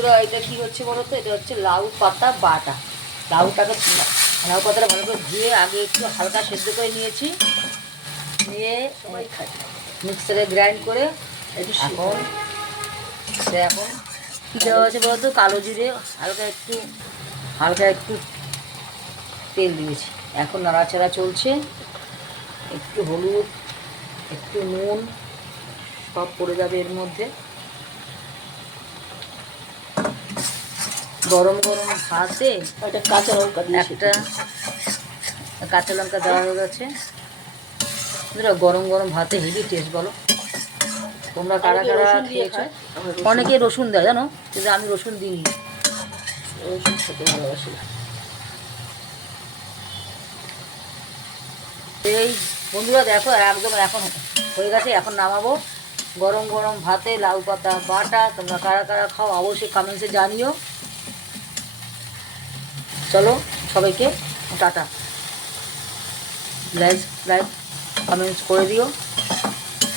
বন্ধুরা এটা কি হচ্ছে বলো তো, এটা হচ্ছে লাউ পাতা বাটা। লাউ পাতাটা ভালো করে ধুয়ে আগে একটু হালকা সেদ্ধ করে নিয়েছি, নিয়ে সবাই খাই মিক্সারে গ্রাইন্ড করে এখন কী দেওয়া হয়েছে বলো তো, কালো জিরে, হালকা একটু তেল দিয়েছি। এখন নাড়াচাড়া চলছে, একটু হলুদ, একটু নুন সব পড়ে যাবে এর মধ্যে। গরম গরম ভাতে একটা কাঁচা লঙ্কা দিয়ে একটা কাঁচা লঙ্কা দেওয়া হয়ে গেছে। গরম গরম ভাতে হেভি টেস্ট বলো। তোমরা কারা কারা খেয়েছো? অনেকে রসুন দেয় জানো, কিন্তু আমি রসুন দিইনি, রসুন খেতে ভালোবাসি। এই বন্ধুরা দেখো একদম এখন হয়ে গেছে, এখন নামাবো। গরম গরম ভাতে লাউ পাতা বাটা, তোমরা কারা কারা খাও অবশ্যই কমেন্টসে জানিও। চলো সবাইকে টাটা, লাইক কমেন্টস করে দিও।